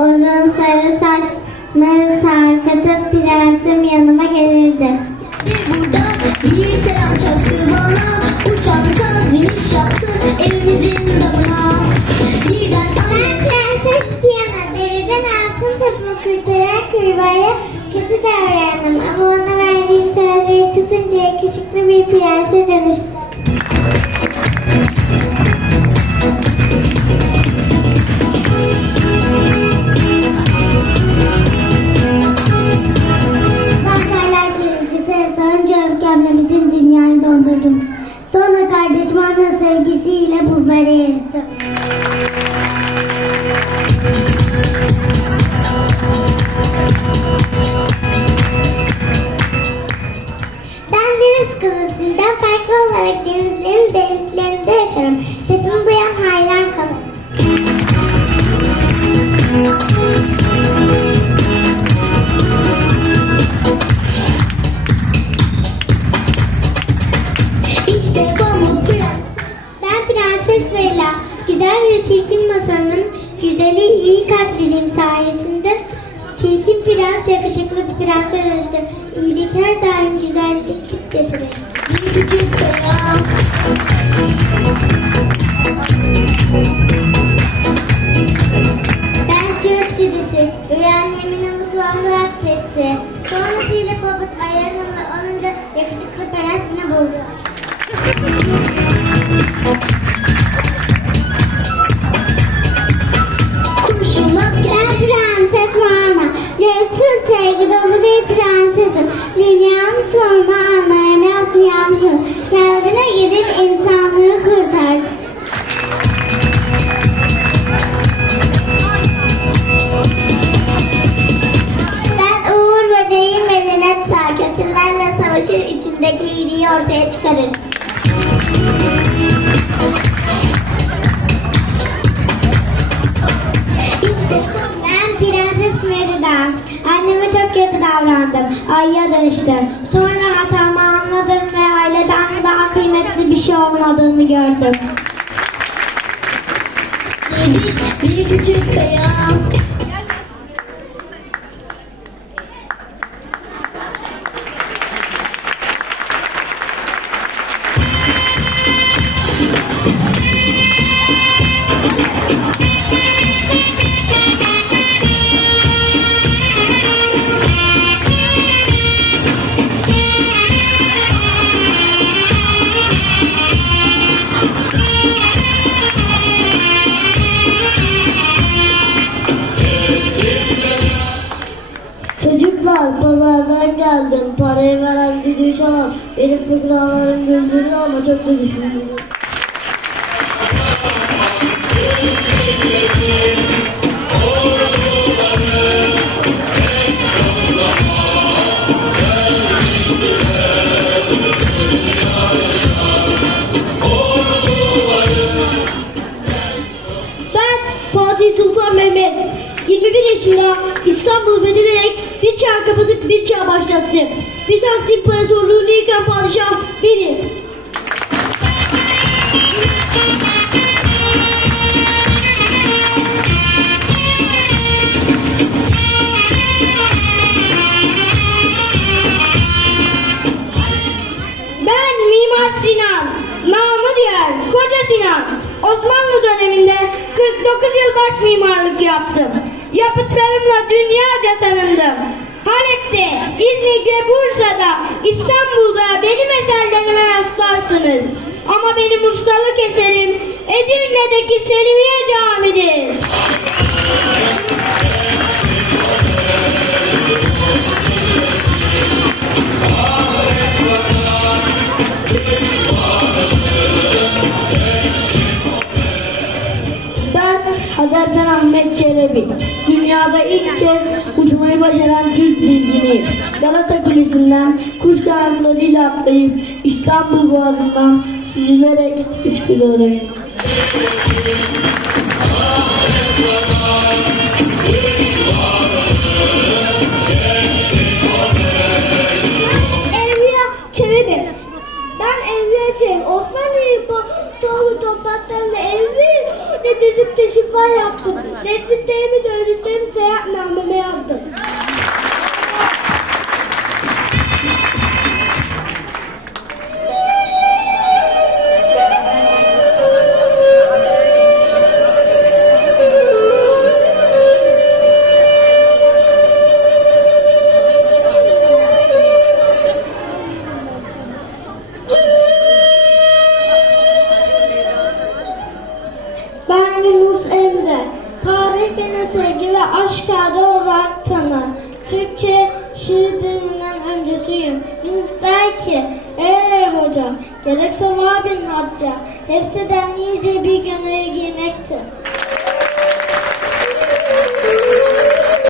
Uzun sarı saçları sarkıtıp prensim yanıma gelirdi. Burada bir Anna sevgisiyle buzları erittim. Ben deniz kızısıyla farklı olarak denizlerin derinliklerinde yaşarım. Sesimi duyan hayran iyi kalpliliğim sayesinde çirkin prens yakışıklı bir prense dönüştü. İyilik her daim güzellik getirir. Bir küçük kaya Ben kağıt kedisi. Üvey annemini mutfağına Dönüştüm. Sonra hatamı anladım ve aileden daha kıymetli bir şey olmadığını gördüm. bir küçük kaya geldim. Parayı veren düdüğü çalan. Benim fıkralarım güldürüyor ama çok da düşünüyorum. Ben Fatih Sultan Mehmet. 21 yaşında İstanbul'u fethederek bir çağ kapatıp bir çağ başlattım. Bizans İmparatorluğu'nu yıkan padişah benim. Ben Mimar Sinan, namı diğer Koca Sinan. Osmanlı döneminde 49 yıl baş mimarlık yaptım. Yapıtlarımla dünyaca tanındım. Halep'te, İzmir ve Bursa'da, İstanbul'da benim eserlerime rastlarsınız. Ama benim ustalık eserim Edirne'deki Selimiye Camii'dir. Ben Hazreti Ahmet Çelebi. Dünyada ilk kez başaran Türk bilgini Galata Kulesi'nden kuş kanatlarıyla atlayıp İstanbul Boğazı'ndan süzülerek Üsküdar'a dediklerimi de öğrettiğimi seyahatnameme yaptım. Sevgi ve aşk adı olarak tanır. Türkçe şiir dilinden öncüsüyüm. Yunus der ki, eee hoca, gerekse var bin hacca. Hepsi den iyice bir gönül giymektir.